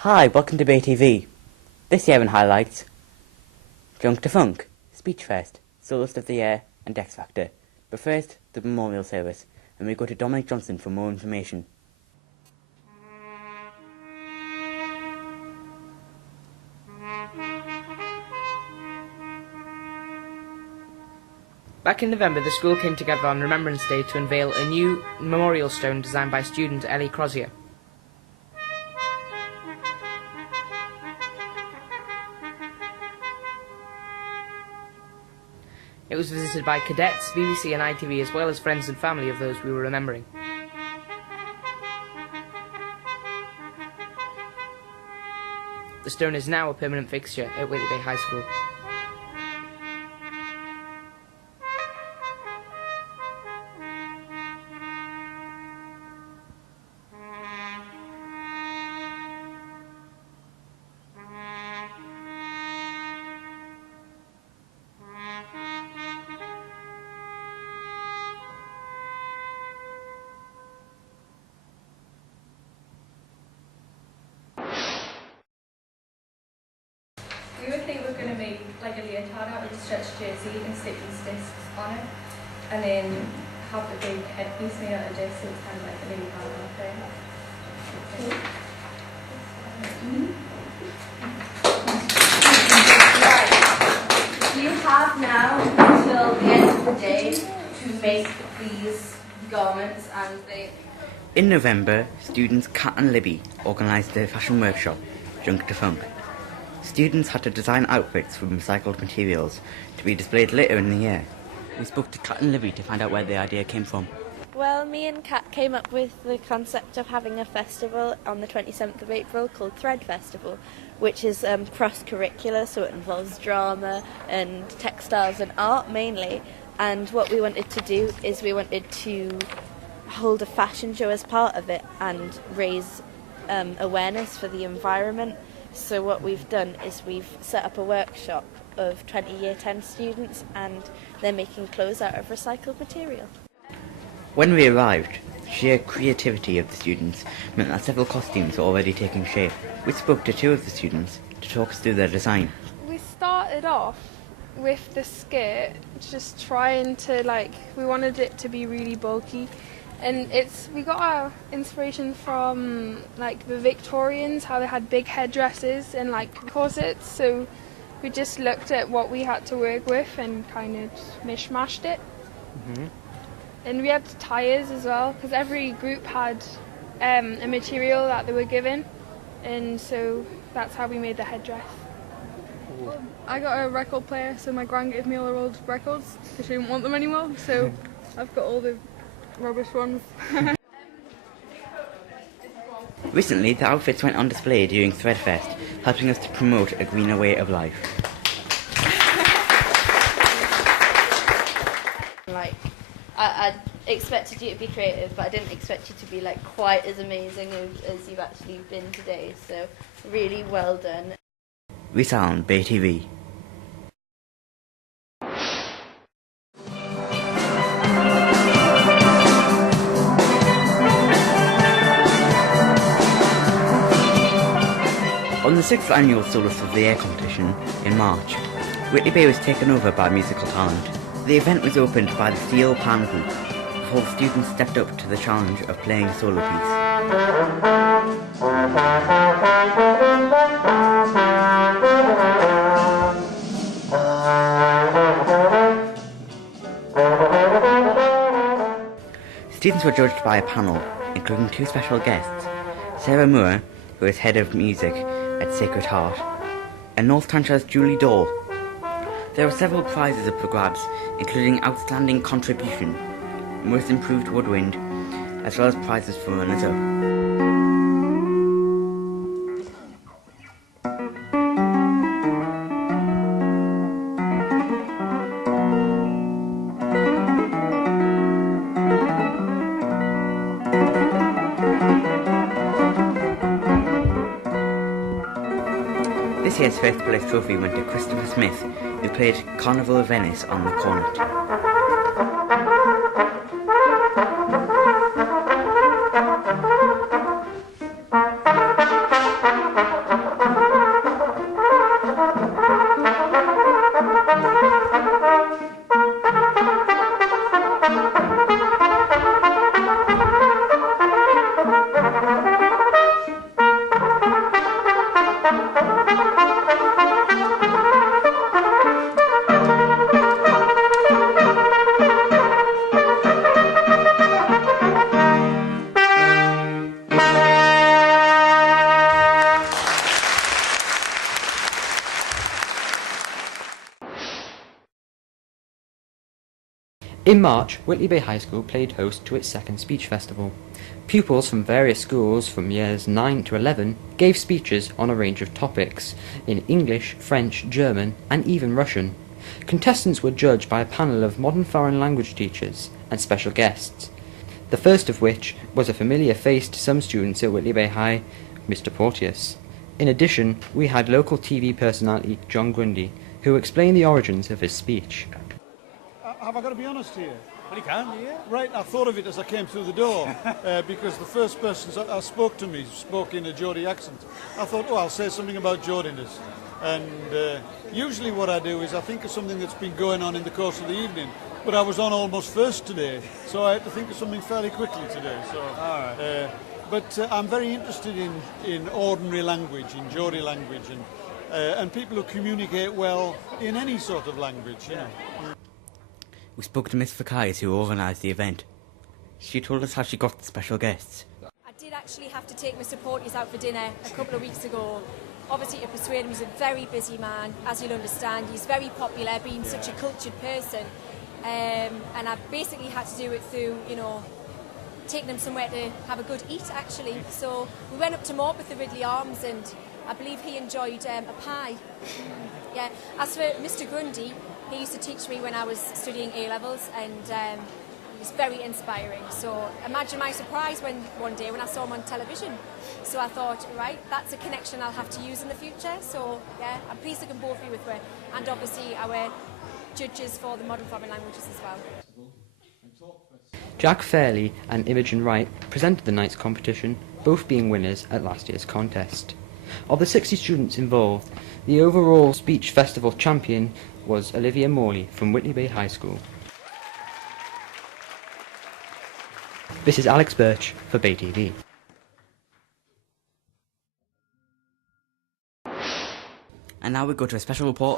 Hi, welcome to Bay TV. This year in highlights: Junk to Funk, Speech Fest, Soloist of the Year, and X Factor. But first, the memorial service, and we go to Dominic Johnson for more information. Back in November, the school came together on Remembrance Day to unveil a new memorial stone designed by student Ellie Crozier. It was visited by cadets, BBC and ITV, as well as friends and family of those we were remembering. The stone is now a permanent fixture at Whitley Bay High School. We were thinking we were going to make like a leotard out of a stretched jersey and stick these discs on it, and then have the big headpiece made out of discs, so it's kind of like a Lady Gaga thing. Right. You have now until the end of the day to make these garments, and they... In November, students Kat and Libby organised their fashion workshop, Junk to Funk. Students had to design outfits from recycled materials to be displayed later in the year. We spoke to Kat and Libby to find out where the idea came from. Well, me and Kat came up with the concept of having a festival on the 27th of April called Thread Festival, which is cross-curricular, so it involves drama and textiles and art mainly. And what we wanted to do is we wanted to hold a fashion show as part of it and raise awareness for the environment. So what we've done is we've set up a workshop of 20 Year 10 students, and they're making clothes out of recycled material. When we arrived, sheer creativity of the students meant that several costumes were already taking shape. We spoke to two of the students to talk us through their design. We started off with the skirt, just trying to we wanted it to be really bulky. And we got our inspiration from the Victorians, how they had big headdresses and corsets. So we just looked at what we had to work with and kind of mishmashed it. Mm-hmm. And we had tyres as well, because every group had a material that they were given, and so that's how we made the headdress. I got a record player, so my gran gave me all her old records because she didn't want them anymore. So I've got all the rubbish ones. Recently, the outfits went on display during Threadfest, helping us to promote a greener way of life. I expected you to be creative, but I didn't expect you to be quite as amazing as you've actually been today. So really well done. Resound Bay TV. On the 6th annual Soloist of the Year competition in March, Whitley Bay was taken over by musical talent. The event was opened by the Steel Pan Group before the students stepped up to the challenge of playing a solo piece. Students were judged by a panel, including two special guests, Sarah Moore, who is head of music at Sacred Heart, and North Tanshire's Julie Dole. There were several prizes up for grabs, including Outstanding Contribution, Most Improved Woodwind, as well as prizes for runners-up. This year's first place trophy went to Christopher Smith, who played Carnival of Venice on the cornet. In March, Whitley Bay High School played host to its second speech festival. Pupils from various schools from years 9 to 11 gave speeches on a range of topics in English, French, German, and even Russian. Contestants were judged by a panel of modern foreign language teachers and special guests, the first of which was a familiar face to some students at Whitley Bay High, Mr. Porteous. In addition, we had local TV personality John Grundy, who explained the origins of his speech. Have I got to be honest here? Well, you can, yeah. Right, I thought of it as I came through the door because the first person that spoke to me spoke in a Geordie accent. I thought, oh, I'll say something about Geordiness. And usually what I do is I think of something that's been going on in the course of the evening, but I was on almost first today, so I had to think of something fairly quickly today. So, all right. But I'm very interested in ordinary language, in Geordie language, and people who communicate well in any sort of language, you know. We spoke to Miss Fakais, who organised the event. She told us how she got the special guests. I did actually have to take Mr. Porteous out for dinner a couple of weeks ago, obviously to persuade him. He's a very busy man, as you'll understand. He's very popular, being such a cultured person. And I basically had to do it through, you know, taking him somewhere to have a good eat, actually. So we went up to Morpeth, the Ridley Arms, and I believe he enjoyed a pie. Yeah. As for Mr. Grundy, he used to teach me when I was studying A-levels, and he was very inspiring. So imagine my surprise one day when I saw him on television. So I thought, right, that's a connection I'll have to use in the future. So yeah, I'm pleased I can both be with her, and obviously our judges for the modern foreign languages as well. Jack Fairley and Imogen Wright presented the night's competition, both being winners at last year's contest. Of the 60 students involved, the overall speech festival champion was Olivia Morley from Whitley Bay High School. This is Alex Birch for Bay TV. And now we go to a special report